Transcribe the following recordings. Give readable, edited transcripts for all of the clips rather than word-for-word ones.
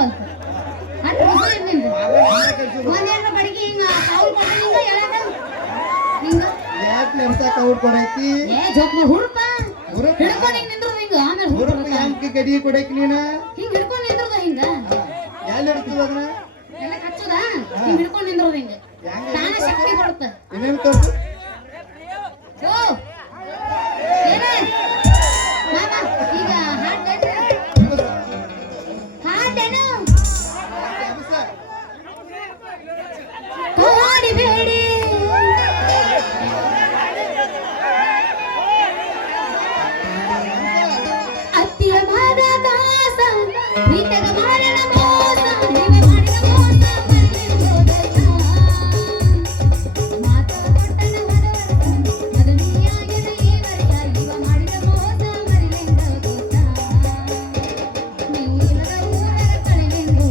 ಅಂತ ಒಂದೇನ ಬಡಿಗೆ ಹಿಂಗ ಕಾವು ಕೊಟ್ಟ ಹಿಂಗ ಹೇಳಕ ಹಿಂಗ ಯಾಕೆ ನೆಮ್ಸಾಕ ಅವ್ರು ಕೊಡೈತಿ ಏ ಜೋಕ್ ಹುರುಪ ಹಿಡ್ಕೊಂಡು ಹಿಂಗ ನಿಂದ್ರು ಹಿಂಗ ಆಮೇಲೆ ಹುರುಪ ಯಾಂಕಿ ಗಡಿ ಕೊಡೈತಿ ನೀನ ಹಿಂಗ ಹಿಡ್ಕೊಂಡು ನಿಂದ್ರದ ಹಿಂಗ ಎಲ್ಲಿ ಹಿಡ್ತದ ಅದನ್ನ ಎಲ್ಲ ಕಚ್ಚುದ ಹಿಂಗ ಹಿಡ್ಕೊಂಡು ನಿಂದ್ರದ ಹಿಂಗ ತಾನೇ ಶಕ್ತಿ ಕೊಡುತ್ತ ಇನ್ನೇನು ತೋರ್ಸು ಓ ಏನೇ ಮಾಮ ಈಗ ಹಾಡೇನು ಕಾಡಿಬೇಡಿ ಅತ್ತಿಯ ಮಾದ ಕಾಸ ಪ್ರೀತಗ ಮಾಡಣ ಮೋಸ ನೀವೇ ಮಾಡಿದ ಮೋಸ ಮಾತಾ ಕೊಟ್ಟನ ಅದು ನೀಯಾಗಿನ ಈವರೆಯ ಇವ ಮಾಡಿದ ಮೋಸ ಮರಿಲೆಂದ ದೋಸ ನೀವು ಇಲ್ಲದ ಊರರ ಕಳೆಲೆಂದು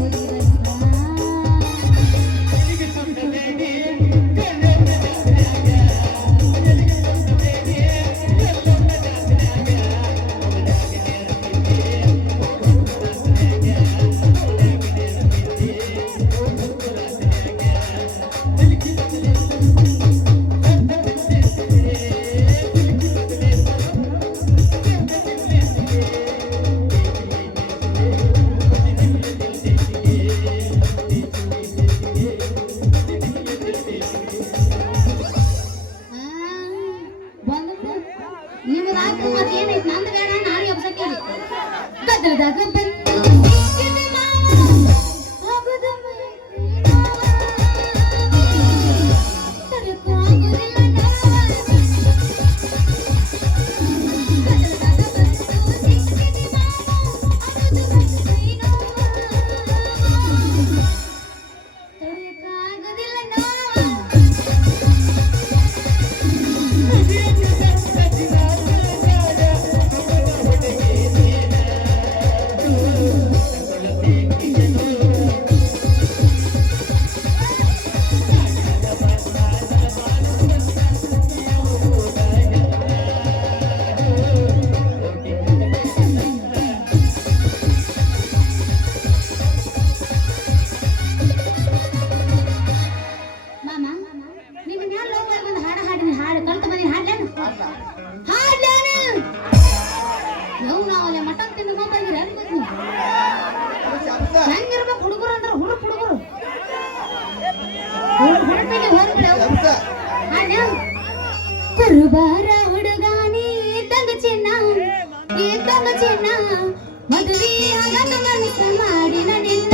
ನಿಮಗಾಗ್ತದೆ ಮತ್ತೆ ಏನೈತೆ ನಂದು ಬೇಡ ನಾನು ಎಬ್ಸಕ್ಕೆ ಗದ್ದಲದಾಗ ಬಂದು ಸಿಕ್ಕಿದೆ ಮಾವ ಆಗುದ ತರಕು ಆಗುದಿಲ್ಲ ಗದ್ದಲದಾಗ ಬಂದು ಸಿಕ್ಕಿದೆ ಮಾವ ತರಕಾಗುದಿಲ್ಲ ಮಾಮ ನಿನ್ನ ಮ್ಯಾಲ ಲವ್ ಮಾಡಿ ಒಂದು ಹಾಡಿನಿ ಹಾಡು ಕಲ್ತು ಬಂದಿನಿ ಹಾಡ್ಲೇನು ನಾವು ನಾವಲ್ಲೇ ಮಟನ್ ತಿಂದು ಮಾತಾಡಿದ್ರೆ ಅನ್ಬೇಕು ಹೆಂಗಿರ್ಬೇಕು ಹುಡುಗರು ಅಂದ್ರೆ ಹುಡುಗ ಹುಡುಗರು ಹುಡುಗಿಗೆ ಹೋಗ್ಬಿಡ ಕುರುಬಾರ ಹುಡುಗಾನಿ ಇದ್ದಂಗ ಚಿನ್ನ ಮದುವೆ ಆಗದ ಮನಸ್ಸು ಮಾಡಿ ನಡಿಲ್ಲ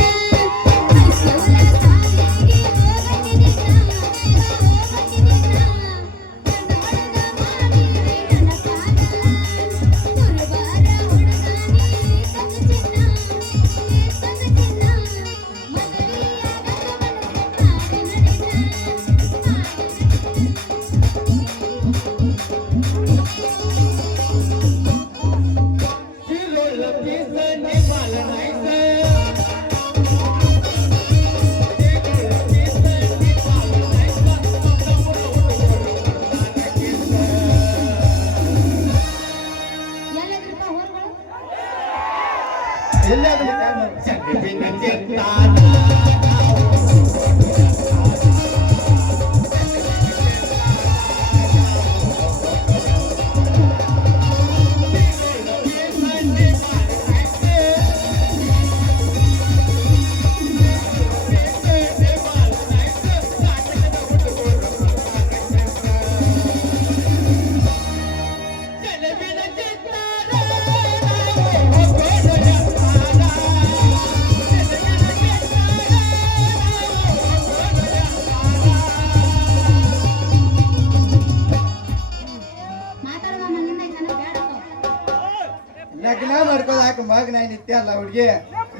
ಲಗ್ನ ಮಾಡ್ಕೋದಾಕ ಮಗ ನಾ ನಿತ್ಯ ಅಲ್ಲ ಹುಡ್ಗಿ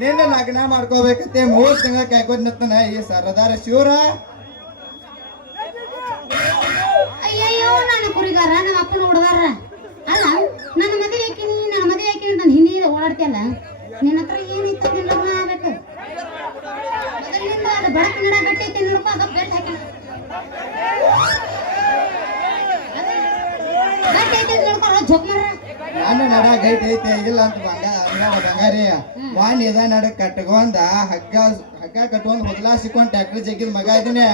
ನಿನ್ನ ಲಗ್ನ ಮಾಡ್ಕೋಬೇಕಂತೆ 3 ತಿಂಗಳ ಕಾಯ್ಕೋದ್ ನಿತ್ತನ ಈ ಸರದಾರ ಶಿವರ ಅಯ್ಯಯ್ಯೋ ನನ್ನ ಕುರಿಗಾರ ನಮ್ಮ ಅಪ್ಪನ ಹೊಡೆದಾರ ಅಲ್ಲ ನನ್ನ ಮದುವೆ ಹಾಕಿನಿ ನನ್ನ ಹಿಂದಿ ಓಡಾಡ್ತಿಯಲ್ಲ ನಿನ್ನ ಹತ್ರ ಏನೈತೆ ನಿನ್ನ ಲಗ್ನ ಆಗ್ಬೇಕು ಮೊದಲಿನಿಂದ ಅದು ಬೆಳಕು ಗಿಡ ಗಟ್ಟೈತೆ ನೋಡಪ್ಪ ಅದ ಬೆಲ್ಟ್ ಹಾಕಿನ ಗಟ್ಟಿ ಐತೆ ನೋಡ್ಕೊಳ ಜೋಕ್ ಮಾರ ನಾನು ನಡ ಗೈಟ್ ಐತೆ ಇಲ್ಲ ಅಂತ ಬಂಗ ಬಂಗಾರಿ ವಾಣಿ ಇದ ನಡ ಕಟ್ಕೊಂಡ ಹಗ್ಗ ಹಗ್ಗ ಕಟ್ಕೊಂಡ್ ಹೊದಲಾಸಿಕೊಂಡ್ ಟ್ಯಾಕ್ಟರ್ ಜಗ್ಗಿದ ಮಗ ಇದೀನಿ.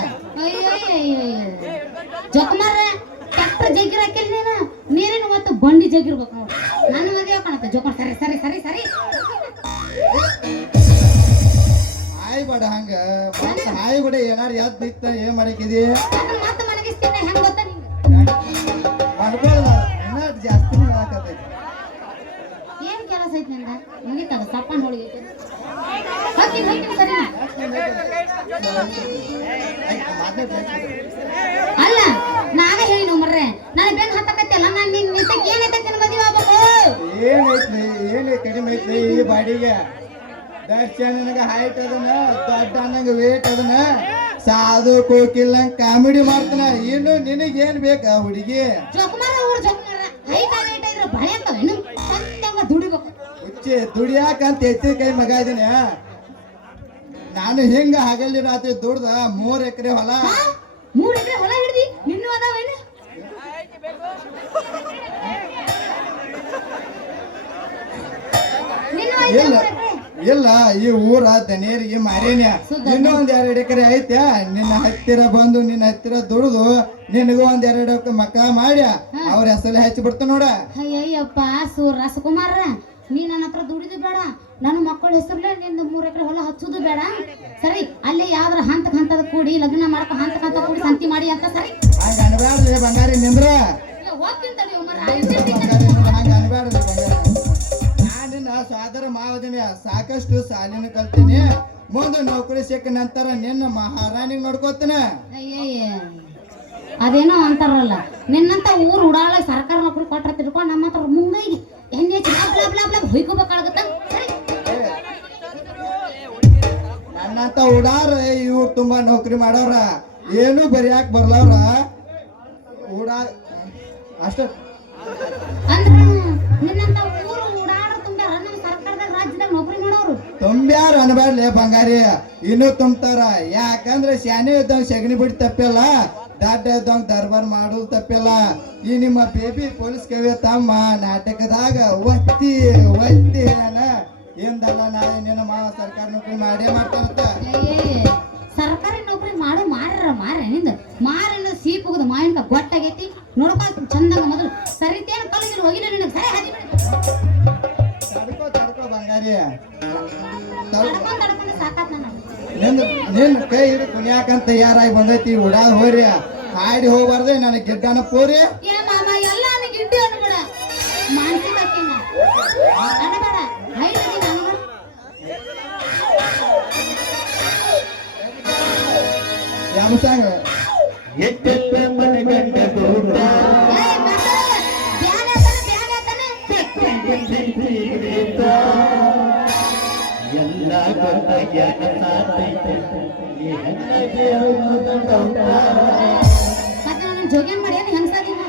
ಜೊಕಮಾರ ಟ್ರ್ಯಾಕ್ಟರ್ ಜಗ್ಗಿರ ಹಾಕಿಲ್ ನೀರಿನ ಮತ್ತು ಬಂಡಿ ಜಗ್ಗಿರ್ಬೇಕು ನೋಡಿ. ನನ್ನ ಮದುವೆ ಕಾಣತ್ತೆ ಜೋಕರ್. ಸರಿ ಸರಿ ಸರಿ ಸರಿ ಹಾಯ್ ಬಡ ಹಂಗ ಮತ್ತ ಹಾಯ್ ಬಡ ಏನಾರು ಯಾವ್ದು ಬಿತ್ತ ಏನ್ ಮಾಡಕಿದಿ ಅದನ್ನ ಮತ್ತೆ ಮನಗಿಸ್ತೀನಿ ಹೆಂಗ್ ಗೊತ್ತಾ ನಿಂಗೆ? ಮಾಡ್ಬೋದ ಇನ್ನ ಜಾಸ್ತಿನೇ ಹೇಳಕತ್ತೈತಿ. ಏನ್ ಕೆಲಸ ಐತಿ ನಿಂದ? ಮುಗಿತದ ಸಪ್ಪನ್ ಹೋಳಿಗೆ ಹಾಕಿ ಸರಿ ಅಲ್ಲ ನಾವೇ ಹೇಳಿ ನಾವು ಮರ್ರೆ ನಾನು ಬೆನ್ ಹತ್ತಕತ್ತಲ್ಲ ನಾನು ನಿನ್ ನಿಂತಕ್ಕೆ ಏನೈತೆ ನಿನ್ನ ಮದುವೆ ಆಗ್ಬೇಕು. ಏನೈತ್ಲಿ ಏನೇ ಕಡಿಮೆ ಐತ್ಲಿ ಈ ಬಾಡಿಗೆ ದರ್ಶನಗ ಹೈಟ್ ಅದನ ದೊಡ್ಡ ಅನ್ನಂಗ ವೇಟ್ ಅದನ ಸಾಧು ಕೋಕಿಲ್ಲಂಗ ಕಾಮಿಡಿ ಮಾಡ್ತಾನ. ಇನ್ನು ನಿನಗೇನ್ ಬೇಕ ಹುಡುಗಿ? ಜೋಕುಮಾರ ಊರ್ ಜೋಕುಮಾರ ಹೈಟ್ ಆಗೈತೆ ಇದ್ರೆ ಬಳೆ ಅಂತವ ಇನ್ನು ಚಂದಂಗ ದುಡಿಬೇಕು. ಹುಚ್ಚಿ ದುಡಿಯಾಕಂತ ಎತ್ತಿನ ಕೈ ಮಗ ಇದೀನಿ. ನಾನು ಹಿಂಗ ಹಗಲಿ ರಾತ್ರಿ ದುಡ್ದ 3 ಎಕರೆ ಹೊಲ 3 ಎಕರೆ ಹೊಲ ಹಿಡ್ದಿ ನಿನ್ನೂ ಅದಾವೇನು? ನಿನ್ನೂ ಐತೆ ಇಲ್ಲ 3 ಎಕರೆ? ಇಲ್ಲ ಈ ಊರ ದನೇರಿಗೆ ಮಾರೇನ್ಯ ಇನ್ನೂ ಒಂದ್ 2 ಎಕರೆ ಐತೆ. ನಿನ್ನ ಹತ್ತಿರ ಬಂದು ನಿನ್ನ ಹತ್ತಿರ ದುಡ್ದು ನಿನಗೂ ಒಂದ್ 2 ಮಕ್ಕಳ ಮಾಡಿ ಅವ್ರ ಹೆಸರು ಹಚ್ಚಿ ಬಿಡ್ತು ನೋಡ. ಅಯ್ಯಯ್ಯಪ್ಪ ರಾಸಕುಮಾರ ನೀ ನನ್ನ ಹತ್ರ ದುಡಿದು ಬೇಡ, ನನ್ನ ಮಕ್ಕಳ ಹೆಸರ್ಲೆ ನಿಂದ 3 ಎಕರೆ ಹೊಲ ಹಚ್ಚುದು ಬೇಡ. ಸರಿ ಅಲ್ಲೇ ಯಾವ್ದ್ರ ಹಂತದ ಕೂಡಿ ಲಗ್ನ ಮಾಡ್ಕೊ ಹಂತ ಕೂಡಿ ಸಂತಿ ಮಾಡಿ ಅಂತ ಸರಿ. ಹಂಗ ಅನ್ಬ್ಯಾಡ್ರಿ ಬಂಗಾರಿ ನಿಂದ್ರ. ಹೋಗ್ತೀನಿ ತಡಿ ಹಂಗ ಅನ್ಬ್ಯಾಡ್ರಿ ಬಂಗಾರಿ. ನಾನಿನ್ನ ಸ್ವಾದರ ಮಾವದಿನಿ ಸಾಕಷ್ಟು ಸಾಲಿನ ಕಲ್ತೀನಿ. ಮುಂದೆ ನೌಕರಿ ಸಿಕ್ಕ ನಂತರ ನಿನ್ನ ಮಹಾರಾಣಿ ನೋಡ್ಕೋತಾನ. ಅಯ್ಯಯ್ಯ ಅದೇನೋ ಅಂತಾರಲ್ಲ ನಿನ್ನಂತ ಊರು ಉಡಾಳ ಸರ್ಕಾರ ನೌಕರಿ ಕೊಟ್ರ ತಿಳ್ಕೊಂಡು ನಮ್ಮ ಹತ್ರ ಮುಂಗೈಗಿ ಎಣ್ಣೆ ಹೊಯ್ಕೋಬೇಕಾಗತ್ತ. ನನ್ನಂತ ಉಡಾರ ಇವ್ರು ತುಂಬಾ ನೌಕರಿ ಮಾಡೋರ ಏನು ಬರಿಯಾಕ ಬರ್ಲವ್ರ ಉಡಾ ಅಷ್ಟ ಅಂದ್ರ ನಿನ್ನಂತ ಊರು ಉಡಾಳ ತುಂಬ್ಯಾರ ನಮ್ಮ ಸರ್ಕಾರದಾಗ ರಾಜ್ಯದಾಗ ನೌಕರಿ ಮಾಡೋರು. ತುಂಬ್ಯಾರ ಅನ್ಬಾರ್ಲೆ ಬಂಗಾರಿ ಇನ್ನೂ ತುಂಬ್ತಾರ. ಯಾಕಂದ್ರೆ ಶಾನೆ ಇದ್ದಂಗ ಸಗಣಿ ಬಿಡಿ ತಪ್ಪಿಲ್ಲ, ದಾಟ ಇದ್ದಂಗ ದರ್ಬಾರ್ ಮಾಡೋದು ತಪ್ಪಿಲ್ಲ. ಈ ನಿಮ್ಮ ಬೇಬಿ ಪೊಲೀಸ್ ಕವಿ ತಮ್ಮ ನಾಟಕದಾಗ ಒತ್ತಿ ಏನ ಎಂದಲ್ಲ ನಾಳೆ ನಿನ್ನ ಮಾವ ಸರ್ಕಾರ ನೌಕರಿ ಮಾಡೇ ಮಾಡ್ತಾನಂತ. ಸರ್ಕಾರಿ ನೌಕರಿ ಮಾಡೋ ಮಾರ ನಿಂದ ಮಾರನ್ನ ಸೀಪುಗದ ಮಾವಿನ ಗೊಟ್ಟಾಗೈತಿ ನೋಡ್ಕೊ ಚಂದಂಗ ಮೊದಲು ಸರಿತೇನು ಕಲಿಗಿಲ್ಲ ಹೋಗಿಲ್ಲ ನಿನಗೆ ಸರಿ ಹದಿ ತಡ್ಕೋ ಬಂಗಾರಿ ತಡ್ಕೊಂಡು ಸಾಕಾತ್ ನಾನು. ನಿನ್ನ ಕೈ ಹಿಡಿದು ಕುಣಿಯಾಕಂತ ತಯಾರಾಗಿ ಬಂದೈತಿ. ಉಡಾ ಹೋರಿ ಹಾಡಿ ಹೋಗ್ಬಾರ್ದೆ ನನಗೆ ಗಿಡ್ಡನ ಪೋರಿ. ಏ ಮಾಮ ಎಲ್ಲ ನನಗೆ ಗಿಡ್ಡಿ ಅನ್ಬೇಡ ಮಾನಸಿಕ ಅನ್ಬೇಡ ಹೈದದಿ ನಾನು ಯಾಮಸಾಂಗ ಎಟ್ಟೆಲ್ಲ ಮನೆಗಂಡ ಗೌಡ ಎಲ್ಲ ಗೊತ್ತಾಗ್ಯಾನ ಸಾತೈತೆ ಈ ಹೆಣ್ಣಗೆ ಹೌದ ಗೌಡ ಮತ್ತೆ ನಾನು ಜೋಗ್ಯಾನ್ ಮಾಡಿ ಏನು ಹೆಂಗಸಾದಿನ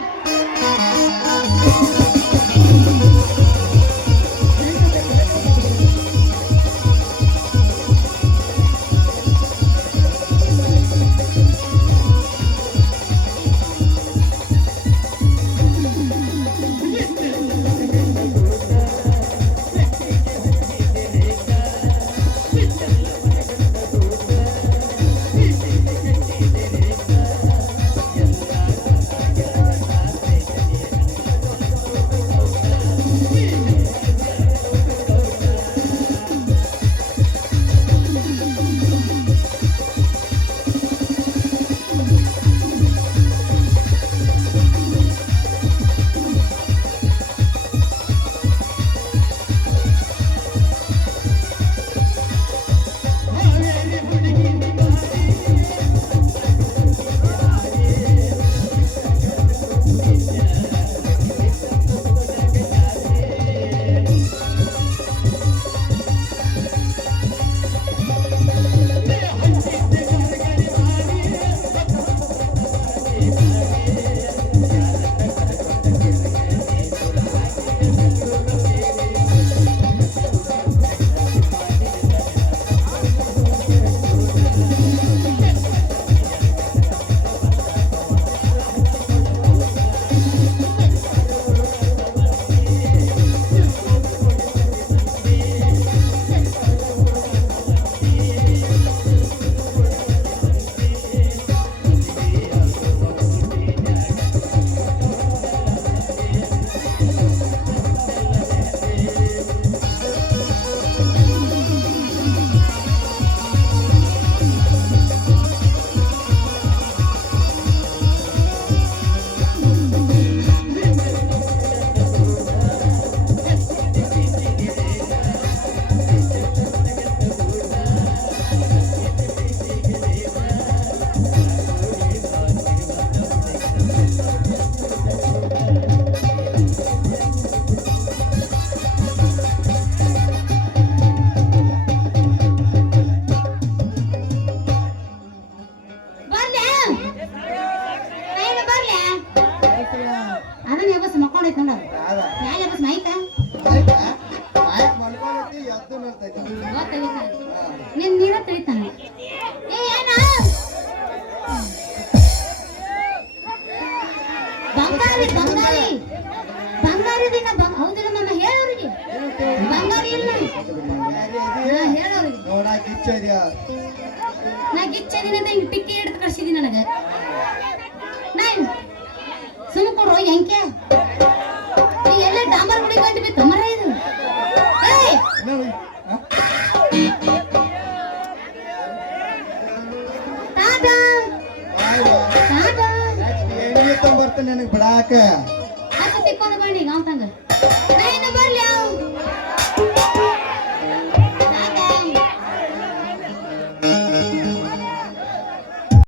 ಮೈಕ ಆಯ್ತು ಮಲ್ಕೊಳತಿ ಎದ್ದು ನಿಲ್ತೈತಿ ನೀನ್ ನೀರ ತಿಳಿತಾನೆ ಏ ಏನ ಬಂಗಾರಿ ಬಂಗಾರಿ ಬಂಗಾರಿ ದಿನ ಹೌದಿಲ್ಲ ಮಾಮ ಹೇಳೋರಿಗೆ ಬಂಗಾರಿ ಇಲ್ಲ ಹೇಳೋರಿಗೆ ನೋಡಾಕ ಇಚ್ಛೆ ನಾ ಗಿಚ್ಚದಿನ ಹಿಂಗ್ ಟಿಕ್ಕಿ ಹಿಡಿದು ಕಳ್ಸಿದಿ ನನಗ ನಾನು ಸುಮ್ಕೊಡು ಹೆಂಕೆ ನೀ ಎಲ್ಲ ಡಾಂಬರ್ ಗುಡಿ ಗಂಟು ಬಿತ್ತು ಮರ ಇದು ಏಯ್ ಟಾಟಾ ಟಾಟಾ ಬರ್ತೇನೆ ನನಗೆ ಬಿಡಾಕ ಹತ್ತು ತಿಕ್ಕೊಂಡು ಬನ್ನಿ ಗಾಂತಂಗ ನಾ ಇನ್ನು ಬರ್ಲಿ